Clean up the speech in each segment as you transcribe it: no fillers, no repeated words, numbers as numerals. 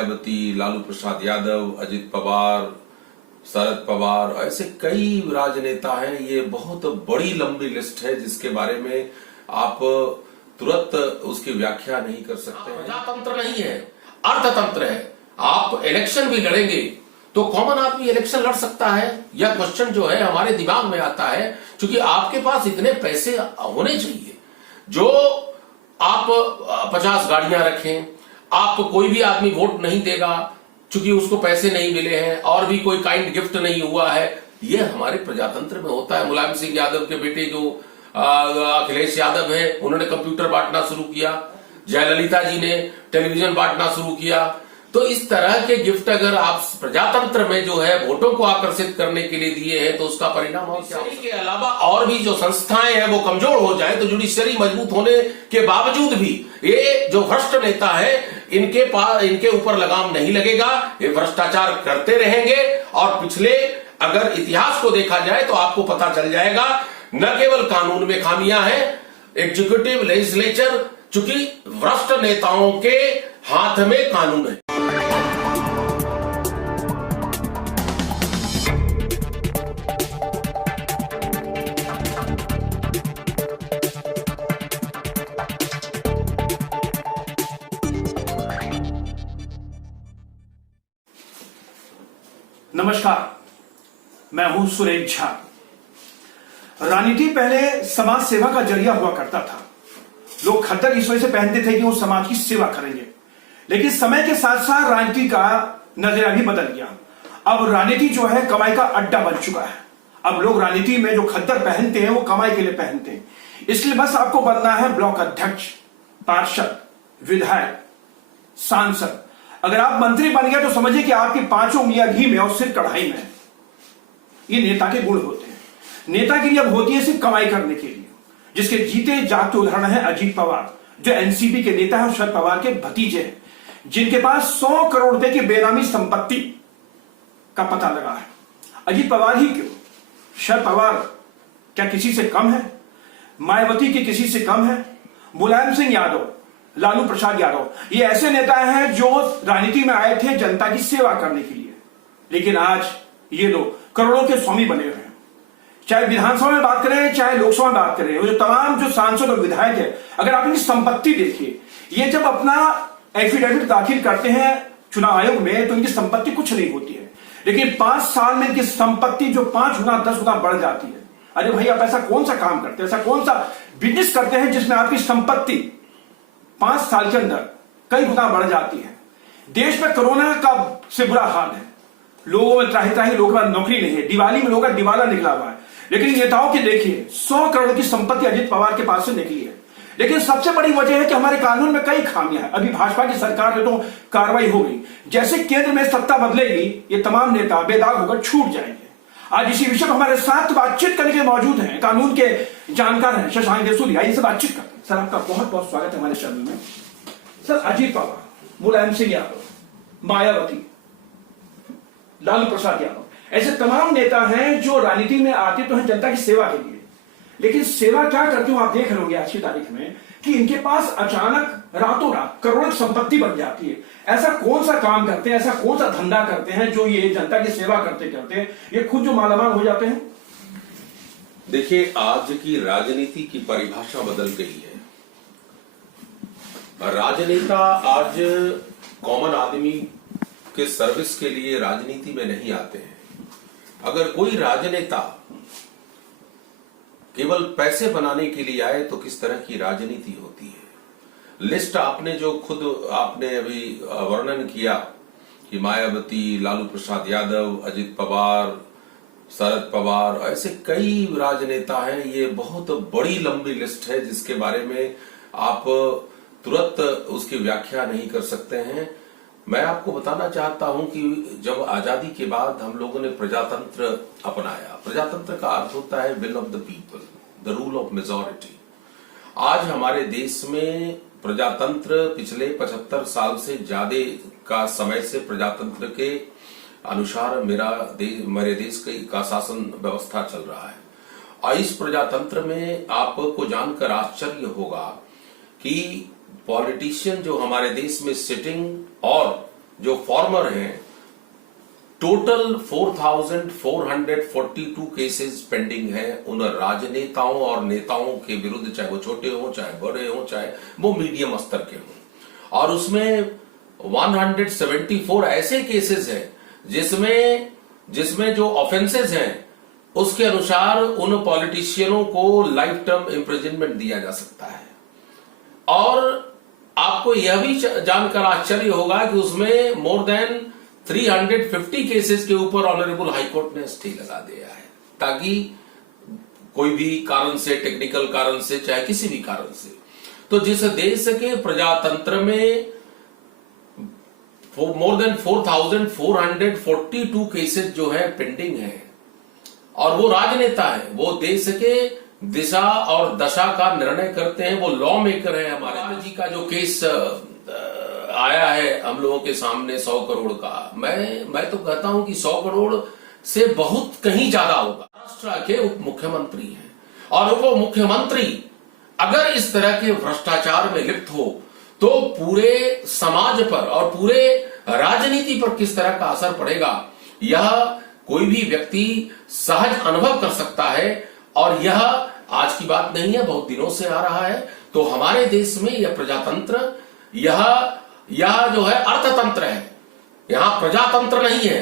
मायावती, लालू प्रसाद यादव, अजित पवार, शरद पवार, ऐसे कई राजनेता हैं। ये बहुत बड़ी लंबी लिस्ट है जिसके बारे में आप तुरंत उसकी व्याख्या नहीं कर सकते। प्रजातंत्र नहीं है, अर्थतंत्र है। आप इलेक्शन भी लड़ेंगे तो कॉमन आदमी इलेक्शन लड़ सकता है? यह क्वेश्चन जो है हमारे दिमाग में आता है, क्योंकि आपके पास इतने पैसे होने चाहिए जो आप 50 गाड़ियां रखें, आपको कोई भी आदमी वोट नहीं देगा क्योंकि उसको पैसे नहीं मिले हैं और भी कोई काइंड गिफ्ट नहीं हुआ है। ये हमारे प्रजातंत्र में होता है। मुलायम सिंह यादव के बेटे जो अखिलेश यादव है, उन्होंने कंप्यूटर बांटना शुरू किया। जयललिता जी ने टेलीविजन बांटना शुरू किया। तो इस तरह के गिफ्ट अगर आप प्रजातंत्र में जो है वोटों को आकर्षित करने के लिए दिए हैं तो उसका परिणाम और क्या? इसके अलावा और भी जो संस्थाएं हैं वो कमजोर हो जाए तो जुडिशरी मजबूत होने के बावजूद भी ये जो भ्रष्ट नेता है इनके ऊपर लगाम नहीं लगेगा। ये भ्रष्टाचार करते रहेंगे और पिछले अगर इतिहास को देखा जाए तो आपको पता चल जाएगा न केवल कानून में खामियां हैं, एग्जीक्यूटिव लेजिस्लेचर, चूंकि भ्रष्ट नेताओं के हाथ में कानून है। नमस्कार, मैं हूं सुरेश झा। राजनीति पहले समाज सेवा का जरिया हुआ करता था। लोग खद्दर इस वजह से पहनते थे कि वो समाज की सेवा करेंगे, लेकिन समय के साथ साथ राजनीति का नजरिया भी बदल गया। अब राजनीति जो है कमाई का अड्डा बन चुका है। अब लोग राजनीति में जो खद्दर पहनते हैं वो कमाई के लिए पहनते हैं। इसलिए बस आपको बनना है ब्लॉक अध्यक्ष, पार्षद, विधायक, सांसद। अगर आप मंत्री बन गए तो समझिए कि आपकी 5 उंगलियां घी में और सिर कढ़ाई में है। ये नेता के गुण होते हैं। नेतागिरी अब होती है सिर्फ कमाई करने के लिए, जिसके जीते जागते उदाहरण है अजीत पवार, जो एनसीपी के नेता है और शरद पवार के भतीजे हैं, जिनके पास 100 करोड़ रुपए की बेनामी संपत्ति का पता लगा है। अजीत पवार ही क्यों, शरद पवार क्या किसी से कम है? मायावती की किसी से कम है? मुलायम सिंह यादव, लालू प्रसाद यादव, ये ऐसे नेता हैं जो राजनीति में आए थे जनता की सेवा करने के लिए, लेकिन आज ये लोग करोड़ों के स्वामी बने हुए हैं। चाहे विधानसभा में बात करें चाहे लोकसभा में बात करें, जो तमाम जो सांसद और विधायक है, अगर आप इनकी संपत्ति देखिए, ये जब अपना एफिडेविट दाखिल करते हैं चुनाव आयोग में तो इनकी संपत्ति कुछ नहीं होती है, लेकिन 5 साल में इनकी संपत्ति जो 5 गुना 10 गुना बढ़ जाती है। अरे भाई, आप ऐसा कौन सा काम करते हैं, ऐसा कौन सा बिजनेस करते हैं जिसमें आपकी संपत्ति 5 साल के अंदर कई गुना बढ़ जाती है? देश में कोरोना का से बुरा हाल है, लोगों में त्राही लोगों का नौकरी नहीं है, दिवाली में लोगों का दिवाला निकला हुआ है, लेकिन नेताओं की देखिए 100 करोड़ की संपत्ति अजित पवार के पास से निकली है। लेकिन सबसे बड़ी वजह है कि हमारे कानून में कई खामियां हैं। अभी भाजपा की सरकार में तो कार्रवाई हो गई, जैसे केंद्र में सत्ता बदलेगी ये तमाम नेता बेदाग होकर छूट जाएंगे। आज इसी विषय पर हमारे साथ बातचीत करने के मौजूद हैं कानून के जानकार हैं शशांक देसूरिया। इनसे बातचीत करते हैं। सर, आपका बहुत बहुत स्वागत है हमारे चैनल में। सर, अजीत पवार, मुलायम सिंह यादव, मायावती, लालू प्रसाद यादव, ऐसे तमाम नेता हैं जो राजनीति में आते तो हैं जनता की सेवा के लिए, लेकिन सेवा क्या करते हो आप देख रहे होंगे आज की तारीख में कि इनके पास अचानक रातों रात करोड़ों की संपत्ति बन जाती है। ऐसा कौन सा काम करते हैं, ऐसा कौन सा धंधा करते हैं जो ये जनता की सेवा करते करते ये खुद जो मालामाल हो जाते हैं? देखिए, आज की राजनीति की परिभाषा बदल गई है। राजनेता आज कॉमन आदमी के सर्विस के लिए राजनीति में नहीं आते हैं। अगर कोई राजनेता केवल पैसे बनाने के लिए आए तो किस तरह की राजनीति होती है? लिस्ट आपने जो खुद आपने अभी वर्णन किया कि मायावती, लालू प्रसाद यादव, अजित पवार, शरद पवार, ऐसे कई राजनेता हैं। ये बहुत बड़ी लंबी लिस्ट है जिसके बारे में आप तुरंत उसकी व्याख्या नहीं कर सकते हैं। मैं आपको बताना चाहता हूं कि जब आजादी के बाद हम लोगों ने प्रजातंत्र अपनाया। प्रजातंत्र का अर्थ होता है will of the people, the rule of majority. आज हमारे देश में प्रजातंत्र पिछले 75 साल से ज्यादा का समय से प्रजातंत्र के अनुसार मेरे देश का शासन व्यवस्था चल रहा है। और इस प्रजातंत्र में आपको जानकर आश्चर्य होगा कि पॉलिटिशियन जो हमारे देश में सिटिंग और जो फॉर्मर हैं, टोटल 4,442 केसेस पेंडिंग हैं उन राजनेताओं और नेताओं के विरुद्ध, चाहे वो छोटे हों, चाहे बड़े हों, चाहे वो मीडियम स्तर के हों। और उसमें 174 ऐसे केसेस हैं जिसमें जो ऑफेंसेस हैं उसके अनुसार उन पॉलिटिशियनों को लाइफ टर्म इम्प्रिजनमेंट दिया जा सकता है। और आपको यह भी जानकर आश्चर्य होगा कि उसमें मोर देन 350 केसेस के ऊपर ऑनरेबल हाईकोर्ट ने स्टे लगा दिया है, ताकि कोई भी कारण से, टेक्निकल कारण से, चाहे किसी भी कारण से, तो जिस देश के प्रजातंत्र में मोर देन 4,442 केसेस जो है पेंडिंग है, और वो राजनेता है, वो देश के दिशा और दशा का निर्णय करते हैं, वो लॉ मेकर है। हमारे जी का जो केस आया है हम लोगों के सामने 100 करोड़ का, मैं तो कहता हूं कि 100 करोड़ से बहुत कहीं ज्यादा होगा। महाराष्ट्र के उप मुख्यमंत्री हैं, और वो मुख्यमंत्री अगर इस तरह के भ्रष्टाचार में लिप्त हो तो पूरे समाज पर और पूरे राजनीति पर किस तरह का असर पड़ेगा, यह कोई भी व्यक्ति सहज अनुभव कर सकता है। और यह आज की बात नहीं है, बहुत दिनों से आ रहा है। तो हमारे देश में यह प्रजातंत्र, यह जो है अर्थतंत्र है, यहां प्रजातंत्र नहीं है,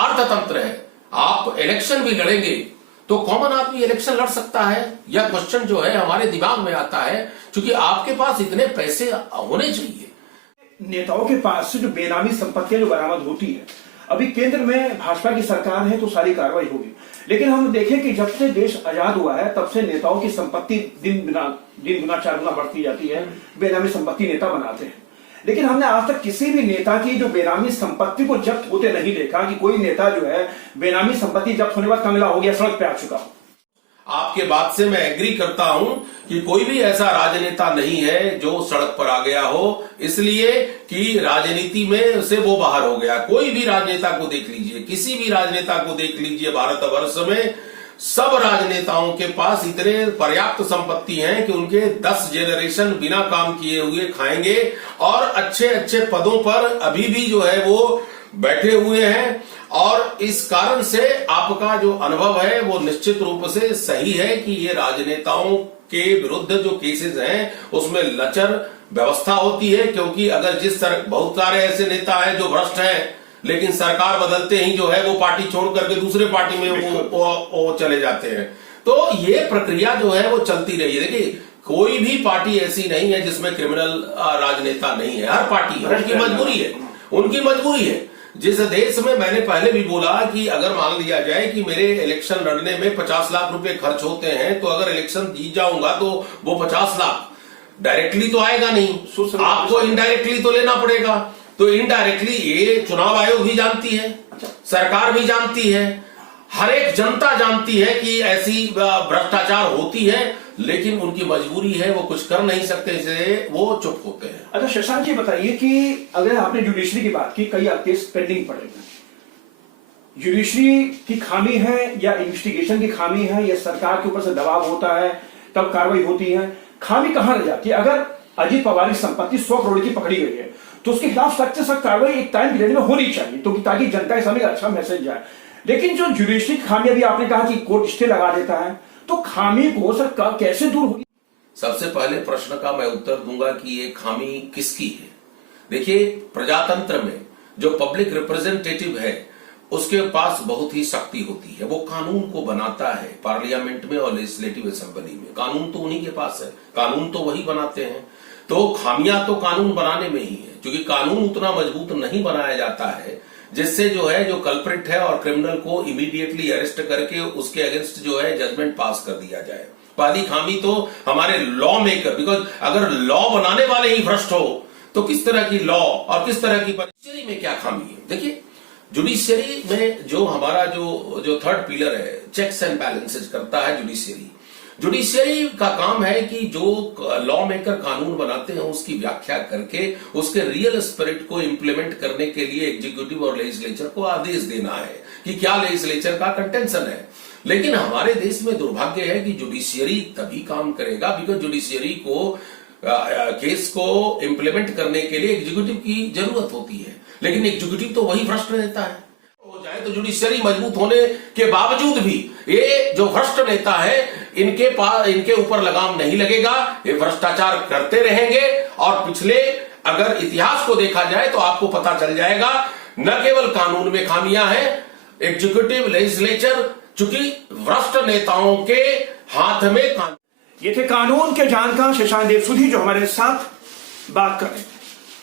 अर्थतंत्र है। आप इलेक्शन भी लड़ेंगे तो कॉमन आदमी इलेक्शन लड़ सकता है, यह क्वेश्चन जो है हमारे दिमाग में आता है, क्योंकि आपके पास इतने पैसे होने चाहिए। नेताओं के पास से जो बेनामी संपत्तियां जो बरामद होती है, अभी केंद्र में भाजपा की सरकार है तो सारी कार्रवाई होगी, लेकिन हम देखें कि जब से देश आजाद हुआ है तब से नेताओं की संपत्ति दिन गुना 4 गुना बढ़ती जाती है, बेनामी संपत्ति नेता बनाते हैं। लेकिन हमने आज तक किसी भी नेता की जो बेनामी संपत्ति को जब्त होते नहीं देखा कि कोई नेता जो है बेनामी संपत्ति जब्त होने के बाद कंगला हो गया, सड़क पे आ चुका हो। आपके बात से मैं एग्री करता हूं कि कोई भी ऐसा राजनेता नहीं है जो सड़क पर आ गया हो, इसलिए कि राजनीति में से वो बाहर हो गया। कोई भी राजनेता को देख लीजिए, किसी भी राजनेता को देख लीजिए, भारतवर्ष में सब राजनेताओं के पास इतने पर्याप्त संपत्ति है कि उनके 10 जनरेशन बिना काम किए हुए खाएंगे, और अच्छे अच्छे पदों पर अभी भी जो है वो बैठे हुए हैं। और इस कारण से आपका जो अनुभव है वो निश्चित रूप से सही है कि ये राजनेताओं के विरुद्ध जो केसेस हैं उसमें लचर व्यवस्था होती है, क्योंकि अगर बहुत सारे ऐसे नेता हैं जो भ्रष्ट हैं, लेकिन सरकार बदलते ही जो है वो पार्टी छोड़ करके दूसरे पार्टी में वो चले जाते हैं। तो ये प्रक्रिया जो है वो चलती रही है। देखिए, कोई भी पार्टी ऐसी नहीं है जिसमें क्रिमिनल राजनेता नहीं है, हर पार्टी है, उनकी मजबूरी है। जिस देश में, मैंने पहले भी बोला कि अगर मान लिया जाए कि मेरे इलेक्शन लड़ने में 50 लाख रुपए खर्च होते हैं, तो अगर इलेक्शन जीत जाऊंगा तो वो 50 लाख डायरेक्टली तो आएगा नहीं, आपको इनडायरेक्टली तो लेना पड़ेगा। तो इनडायरेक्टली ये चुनाव आयोग भी जानती है, सरकार भी जानती है, हर एक जनता जानती है कि ऐसी भ्रष्टाचार होती है, लेकिन उनकी मजबूरी है, वो कुछ कर नहीं सकते, इसलिए वो चुप होते हैं। अच्छा शशांक जी बताइए कि अगर आपने जुडिशरी की बात की, कई केस पेंडिंग पड़े हैं, जुडिशरी की खामी है या इन्वेस्टिगेशन की खामी है या सरकार के ऊपर से दबाव होता है तब कार्रवाई होती है, खामी कहां रह जाती है? अगर अजीत पवार की संपत्ति 100 करोड़ की पकड़ी गई है तो उसके खिलाफ सख्त से सख्त कार्रवाई एक टाइम पीरियड में होनी चाहिए, तो ताकि जनता के सामने अच्छा मैसेज जाए। लेकिन जो जुडिशरी खामी, अभी आपने कहा कि कोर्ट स्टे लगा देता है, तो खामी को सर कैसे दूर होगी? सबसे पहले प्रश्न का मैं उत्तर दूंगा कि ये खामी किसकी है। देखिए, प्रजातंत्र में जो पब्लिक रिप्रेजेंटेटिव है उसके पास बहुत ही शक्ति होती है, वो कानून को बनाता है पार्लियामेंट में और लेजिस्लेटिव असेंबली में। कानून तो उन्हीं के पास है, कानून तो वही बनाते हैं। तो खामियां तो कानून बनाने में ही है, क्योंकि कानून उतना मजबूत नहीं बनाया जाता है जिससे जो है, जो कल्प्रिट है और क्रिमिनल को इमीडिएटली अरेस्ट करके उसके अगेंस्ट जो है जजमेंट पास कर दिया जाए। पहली खामी तो हमारे लॉ मेकर, बिकॉज अगर लॉ बनाने वाले ही भ्रष्ट हो तो किस तरह की लॉ और किस तरह की जुडिशरी में क्या खामी है? देखिए, जुडिशरी में जो हमारा जो थर्ड पिलर है, चेक्स एंड बैलेंसेज करता है जुडिशरी। जुडिशरी का काम है कि जो लॉ मेकर कानून बनाते हैं उसकी व्याख्या करके उसके रियल स्पिरिट को इंप्लीमेंट करने के लिए एग्जीक्यूटिव और लेजिस्लेचर को आदेश देना है कि क्या लेजिस्लेचर का कंटेंशन है। लेकिन हमारे देश में दुर्भाग्य है कि जुडिशियरी तभी काम करेगा बिकॉज जुडिशियरी को केस को इंप्लीमेंट करने के लिए एग्जीक्यूटिव की जरूरत होती है। लेकिन एग्जीक्यूटिव तो वही भ्रष्ट नेता है। हो जाए तो जुडिशरी मजबूत होने के बावजूद भी ये जो भ्रष्ट नेता है इनके ऊपर लगाम नहीं लगेगा, ये भ्रष्टाचार करते रहेंगे। और पिछले अगर इतिहास को देखा जाए तो आपको पता चल जाएगा, न केवल कानून में खामियां हैं, एग्जीक्यूटिव लेजिस्लेचर चूंकि भ्रष्ट नेताओं के हाथ में ये थे कानून के जानकार शशांक देवसुधी जो हमारे साथ बात कर रहे थे।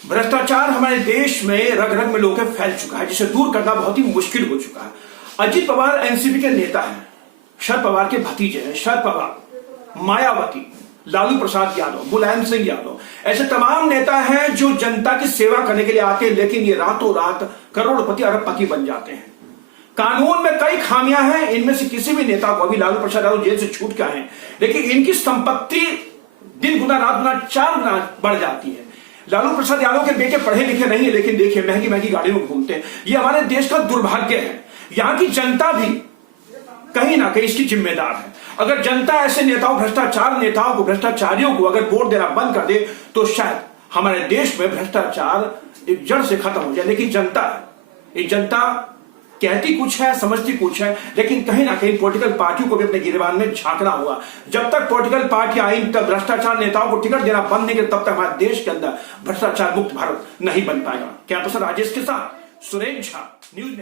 भ्रष्टाचार हमारे देश में रग रग में लोगों के फैल चुका है, जिसे दूर करना बहुत ही मुश्किल हो चुका है। अजित पवार एनसीपी के नेता हैं, शरद पवार के भतीजे हैं। शरद पवार, मायावती, लालू प्रसाद यादव, मुलायम सिंह यादव, ऐसे तमाम नेता हैं जो जनता की सेवा करने के लिए आते हैं, लेकिन ये रातों रात करोड़पति अरबपति बन जाते हैं। कानून में कई खामियां हैं, इनमें से किसी भी नेता को, अभी लालू प्रसाद यादव जेल से छूट के आए हैं, लेकिन इनकी संपत्ति दिन गुना रात गुना 4 गुना बढ़ जाती है। लालू प्रसाद यादव के बेटे पढ़े लिखे नहीं है, लेकिन देखिए महंगी महंगी गाड़ियों में घूमते हैं। ये हमारे देश का दुर्भाग्य है। यहां की जनता भी कहीं ना कहीं इसकी जिम्मेदार है। अगर जनता ऐसे नेताओं, भ्रष्टाचार नेताओं को, भ्रष्टाचारियों को अगर वोट देना बंद कर दे तो शायद हमारे देश में भ्रष्टाचार एक जड़ से खत्म हो जाए। लेकिन जनता कहती कुछ है, समझती कुछ है, लेकिन कहीं ना कहीं पॉलिटिकल पार्टियों को भी अपने गिरबान में झांकना हुआ। जब तक पॉलिटिकल पार्टी आई, तब भ्रष्टाचार नेताओं को टिकट देना बंद नहीं करे, तब तक हमारे देश के अंदर भ्रष्टाचार मुक्त भारत नहीं बन पाएगा। कैंपस राजेश के साथ सुरेश झा, न्यूज़।